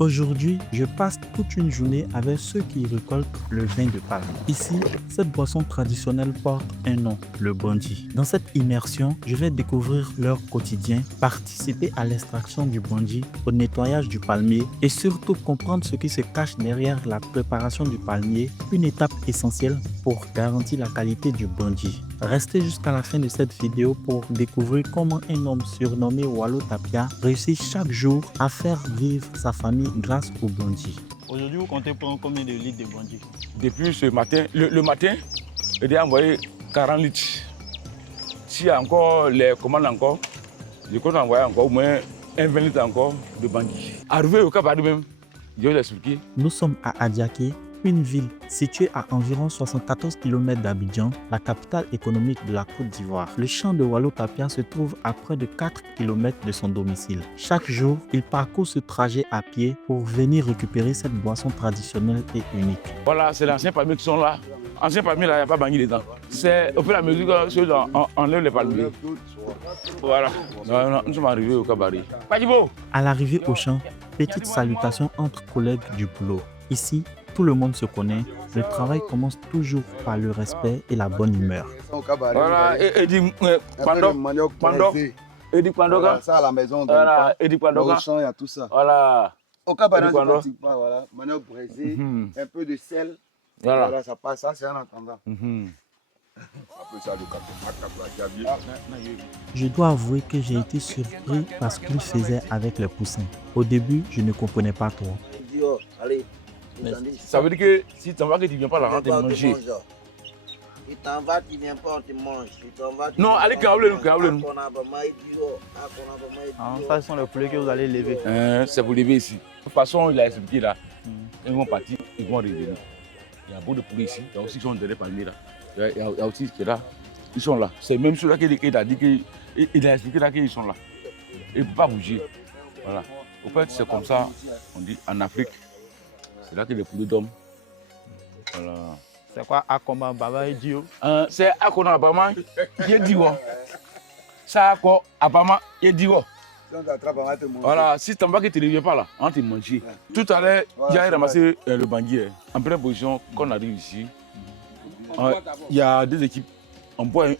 Aujourd'hui, je passe toute une journée avec ceux qui récoltent le vin de palme. Ici, cette boisson traditionnelle porte un nom, le bondi. Dans cette immersion, je vais découvrir leur quotidien, participer à l'extraction du bondi, au nettoyage du palmier et surtout comprendre ce qui se cache derrière la préparation du palmier, une étape essentielle pour garantir la qualité du bondi. Restez jusqu'à la fin de cette vidéo pour découvrir comment un homme surnommé Wallo Tapia réussit chaque jour à faire vivre sa famille grâce au bondi. Aujourd'hui, vous comptez prendre combien de litres de bondi? Depuis ce matin, le matin, j'ai déjà envoyé 40 litres. S'il y a encore les commandes encore, je compte envoyer encore au moins 20 litres encore de bondi. Arrivé au Cap même, je vais l'expliquer. Nous sommes à Adiaké, une ville située à environ 74 km d'Abidjan, la capitale économique de la Côte d'Ivoire. Le champ de Wallo Tapia se trouve à près de 4 km de son domicile. Chaque jour, il parcourt ce trajet à pied pour venir récupérer cette boisson traditionnelle et unique. Voilà, c'est l'ancien palmier qui sont là. Ancien palmier, là, il n'y a pas banni dedans. C'est au fur et à mesure que ceux-là enlèvent les palmiers. Voilà, nous sommes arrivés au cabaret. Padibo! À l'arrivée au champ, petite salutation entre collègues du boulot. Ici, tout le monde se connaît. Le travail commence toujours par le respect et la bonne humeur. Voilà, et dit Pando. Et dit Pando. Ça à la maison, voilà, et dit Pando. Au champ, il y a tout ça. Voilà. Au cabaret, je ne pratique pas, voilà. Manioc braisé, un peu de sel. Voilà, ça passe, ça c'est un entendant. Je dois avouer que j'ai été surpris par ce qu'il faisait avec les poussins. Au début, je ne comprenais pas trop. Allez. Ça veut dire que si tu vas que tu ne viens pas la rentrer manger. Il t'en va, tu viens pas, tu manges. Non, allez, câble-nous. Ça, ce sont les poulets que vous allez lever. C'est pour lever ici. De toute façon, il a expliqué là. Ils vont partir, ils vont revenir. Il y a beaucoup de poulets ici. Il y a aussi qui sont derrière palmiers là. Il y a aussi qui est là. Ils sont là. C'est même ceux-là qu'il a dit qu'il a expliqué là qu'ils sont là. Ils ne peuvent pas bouger. Voilà. Au fait, c'est comme ça, on dit en Afrique. C'est là que les poulets dorment. Voilà. C'est quoi Akoma Baba et Dio? C'est Akona Abama et Dio. C'est Akona Abama et Dio. Voilà, si tu ne vas que tu ne reviens pas là, on te mange. Tout à l'heure, j'ai ramassé le banquier. En première position, quand on arrive ici, il y a des équipes. On boit un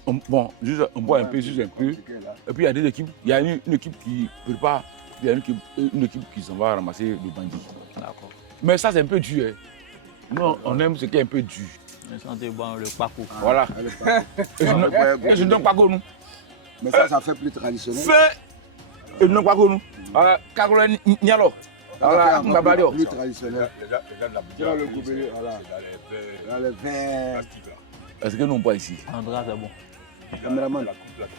peu, juste un peu. Et puis il y a des équipes. Il y a une équipe qui prépare. Il y a une équipe qui s'en va ramasser le bandit. D'accord. Mais ça, c'est un peu dur. Hein. Nous, on aime ce qui est un peu dur. Le sentez bon, le paco. Voilà. Et je ne donne pas qu'on nous. Mais ça fait plus traditionnel. Fait. Et je ne donne pas qu'on nous. Voilà. Caroline Nialo. Voilà. Plus traditionnel. Les gens de l'Abidjan, le goubet, voilà. Dans les verres. Est-ce que nous, on pas ici? Andra, c'est bon.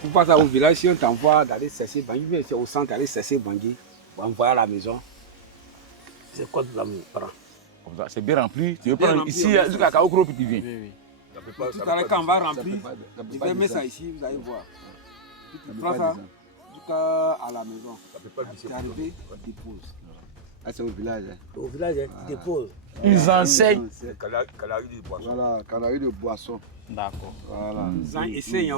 Tu passes au village, si on t'envoie d'aller chercher Bangui, viens au centre d'aller chercher Bangui, on va envoyer à la maison. C'est quoi de la prend? C'est bien rempli. Tu veux prendre ici, il y a du cacao gros qui vient. Oui. Tout à l'heure, quand on va remplir, je vais mettre ça ici, vous allez voir. Tu prends ça jusqu'à la maison. Tu es arrivé, tu déposes. Ah, c'est au village. Au village, tu déposes. Ils enseignent. Voilà, canari de boisson. D'accord. Voilà. Ils enseignent,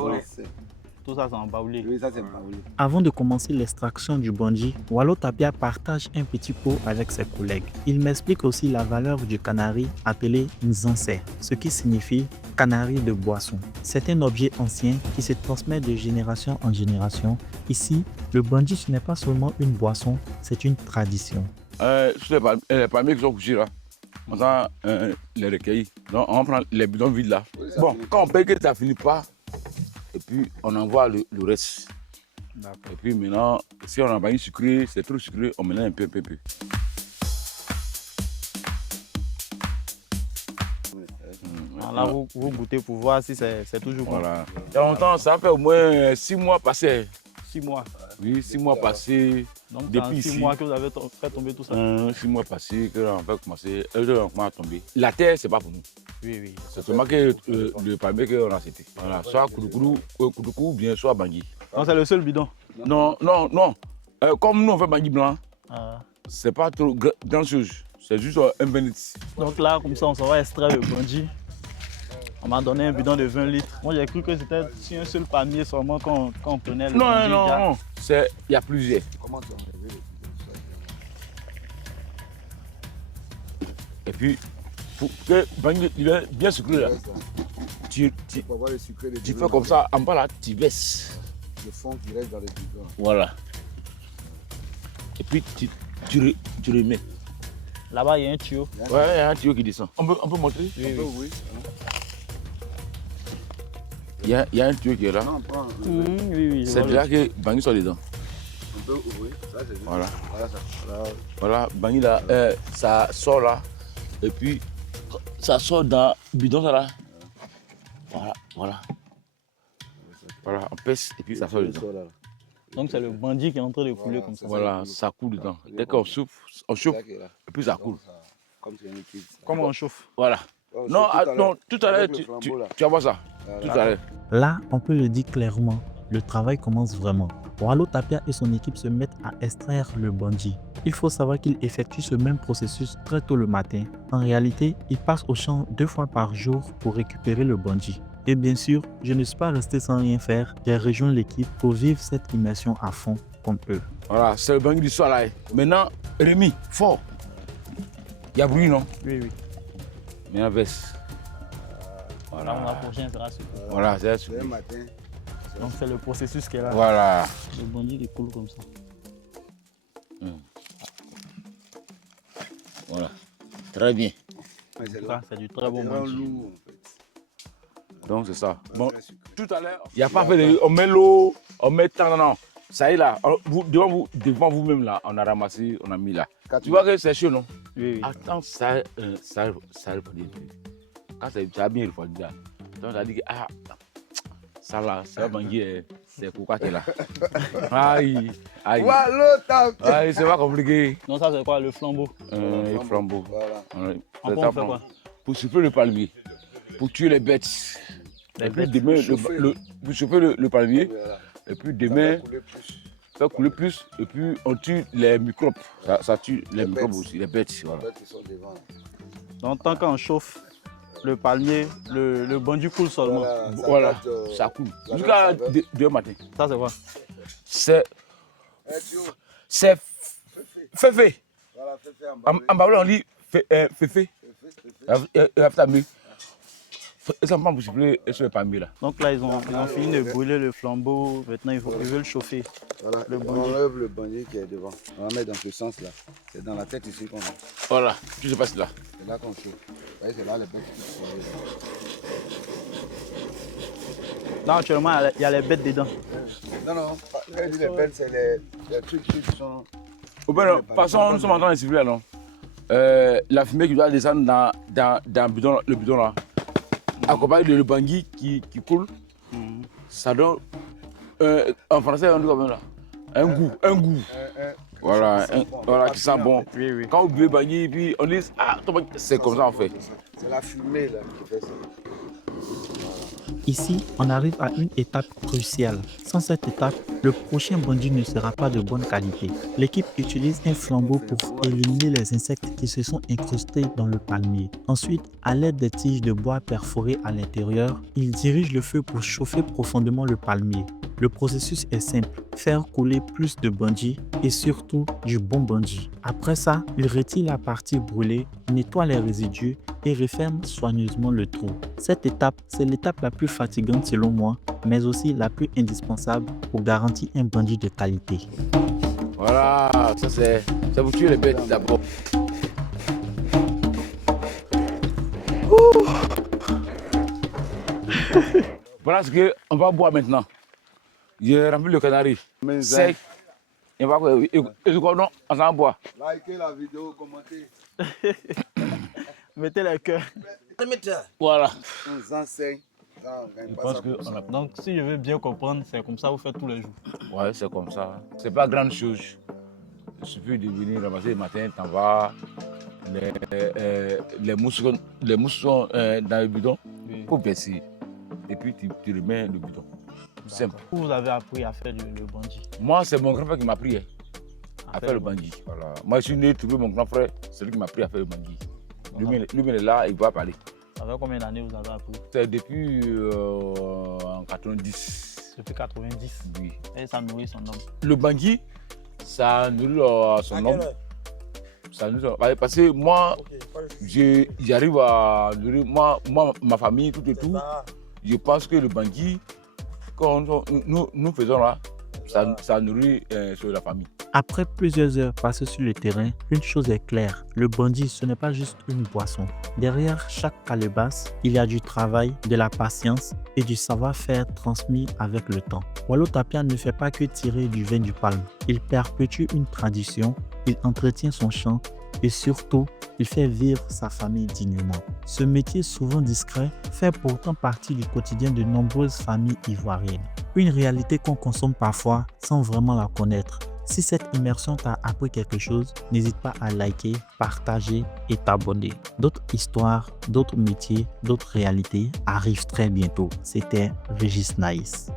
Tout ça, c'est en baoulé. Oui, ça c'est baoulé. Avant de commencer l'extraction du bondi, Wallo Tapia partage un petit pot avec ses collègues. Il m'explique aussi la valeur du canari appelé nzansé, ce qui signifie canari de boisson. C'est un objet ancien qui se transmet de génération en génération. Ici, le bondi, ce n'est pas seulement une boisson, c'est une tradition. Les palmiers qui sont couchés là, on va les recueillir. Donc on prend les bidons vides là. Bon, quand on paye que ça ne finit pas, et puis on envoie le reste. Et puis maintenant, si on a pas une sucré, c'est trop sucré, on mélange un peu. Là, vous goûtez pour voir si c'est toujours bon. Voilà. Il y a longtemps, ça fait au moins 6 mois passés. 6 mois. Oui, 6 mois passés. Donc, depuis 6 mois que vous avez fait tomber tout ça. 6 mois passés, qu'on va commencer à tomber. La terre, c'est pas pour nous. Oui. C'est seulement que le palmier qu'on a cité. Voilà, soit Kouroukourou ou bien soit Bangui. Donc c'est le seul bidon? Non. Comme nous on fait Bangui blanc, c'est pas trop grand chose. C'est juste un 20 litres. Donc là, comme ça, on s'en va extraire le bondi. On m'a donné un bidon de 20 litres. Moi, j'ai cru que c'était sur un seul palmier seulement quand on prenait le bondi. Non. Il y a plusieurs. Comment tu as enlevé Et puis, pour que Bangui il est bien sucré là, tu fais comme ça, en bas là, tu baisses. Le fond qui reste dans le bidon. Voilà. Et puis tu remets. Là-bas, il y a un tuyau. Ouais, il y a un tuyau qui descend. On peut montrer? Oui. Il y a un tuyau qui est là. Non, prends. Oui. C'est déjà que Bangui soit dedans. On peut ouvrir. Ça, c'est Voilà. Voilà. Bangui là, ça sort là. Et puis, ça sort dans le bidon ça là. Voilà. Voilà, on pèse et puis ça sort dedans. Donc c'est le bandit qui est en train de couler comme ça. Voilà, ça coule dedans. Dès qu'on chauffe, et puis ça coule. Comment on chauffe? Voilà. Non, tout à l'heure, tu vas voir ça. Tout à l'heure. Là, on peut le dire clairement, le travail commence vraiment. Wallo Tapia et son équipe se mettent à extraire le bandit. Il faut savoir qu'ils effectuent ce même processus très tôt le matin. En réalité, ils passent au champ 2 fois par jour pour récupérer le bandit. Et bien sûr, je ne suis pas resté sans rien faire. J'ai rejoint l'équipe pour vivre cette immersion à fond comme eux. Voilà, c'est le Bangui du soir là. Maintenant, Rémi, fort. Il y a bruit, non? Oui. Maintenant, baisse. Voilà, la prochaine sera ce. Voilà, c'est ça. matin. Donc c'est le processus qui est là. Voilà. Le bandit qui coule comme ça. Voilà. Très bien. Ça, c'est du très bon bandit. Donc c'est ça. Bon, tout à l'heure, il n'y a pas fait de... On met l'eau, on met tant, non. Ça y est là, devant vous-même là, on a ramassé, on a mis là. Tu vois que c'est chaud, non? Oui. Attends, ça refroidit. Quand ça a bien refroidi là, donc ça dit que ça là, ça va c'est pourquoi tu es là. Aïe. Aïe, c'est pas compliqué. Non, ça c'est quoi, le flambeau? Le flambeau. Voilà. On fait quoi? Pour souffler le palmier, pour tuer les bêtes. Et puis demain, vous chauffez le palmier, et puis demain, ça couler plus, et puis on tue les microbes. Ça tue les microbes aussi, les bêtes. Voilà. Donc tant qu'on chauffe le palmier, le bandit coule seulement. Voilà, ça coule. Jusqu'à 2 matin. Ça c'est quoi? C'est féfé. Voilà, féfé En bas, on dit féfé. Ça me prend pour souffler sur le palmier là. Donc là, ils ont fini de brûler le flambeau. Maintenant, ils veulent chauffer. Voilà, on enlève le bandit qui est devant. On va mettre dans ce sens là. C'est dans la tête ici qu'on a. Voilà, tout se passe là. C'est là qu'on chauffe. Vous voyez, c'est là les bêtes qui sont. Là, actuellement, il y a les bêtes dedans. Non. Quand je dis les bêtes, c'est les trucs qui sont. De toute façon, nous sommes en train de siffler non? La fumée qui doit descendre dans le bidon là. Accompagné de le bangui qui coule, ça donne, en français on dit comme là, un goût. Voilà, qui sent bon. Oui. Quand vous buvez bangui, puis on dit, c'est comme ça on fait. C'est la fumée là qui fait ça. Ici, on arrive à une étape cruciale. Sans cette étape, le prochain bandit ne sera pas de bonne qualité. L'équipe utilise un flambeau pour éliminer les insectes qui se sont incrustés dans le palmier. Ensuite, à l'aide des tiges de bois perforées à l'intérieur, ils dirigent le feu pour chauffer profondément le palmier. Le processus est simple, faire couler plus de bandits et surtout du bon bandit. Après ça, ils retirent la partie brûlée, nettoient les résidus et referment soigneusement le trou. Cette étape, c'est l'étape la plus fatigante selon moi, mais aussi la plus indispensable pour garantir un bandit de qualité. Voilà, ça vous tue les bêtes d'abord. Voilà ce qu'on va boire maintenant. J'ai rempli le canari. Sec. Et on va non, on s'en boit. Likez la vidéo, commentez. Mettez les cœurs. Voilà. On s'enseigne. Donc si je veux bien comprendre, c'est comme ça que vous faites tous les jours. Ouais, c'est comme ça. C'est pas grande chose. Il suffit de venir ramasser le matin, t'en vas. Les mousses sont dans le bidon pour baisser. Et puis tu remets le bidon. Simple. Vous avez appris à faire le bandit? Moi, c'est mon grand frère qui m'a appris à faire le bandit. Voilà. Moi, je suis né, trouvé mon grand frère, c'est lui qui m'a appris à faire le bandit. Lui-même est là, il va parler. Ça fait combien d'années vous avez appris? C'est depuis en 90. Depuis 90? Oui. Et ça nourrit son homme? Le bandit, ça nourrit son homme. Ça nous a... Parce que moi, j'arrive à nourrir moi, ma famille, tout et tout. Je pense que le bandit, quand nous faisons là, ça nourrit sur la famille. Après plusieurs heures passées sur le terrain, une chose est claire, le bandit, ce n'est pas juste une boisson. Derrière chaque calebasse, il y a du travail, de la patience et du savoir-faire transmis avec le temps. Wallo Tapia ne fait pas que tirer du vin du palme. Il perpétue une tradition, il entretient son champ et surtout, il fait vivre sa famille dignement. Ce métier souvent discret fait pourtant partie du quotidien de nombreuses familles ivoiriennes. Une réalité qu'on consomme parfois sans vraiment la connaître. Si cette immersion t'a appris quelque chose, n'hésite pas à liker, partager et t'abonner. D'autres histoires, d'autres métiers, d'autres réalités arrivent très bientôt. C'était Régis Nice.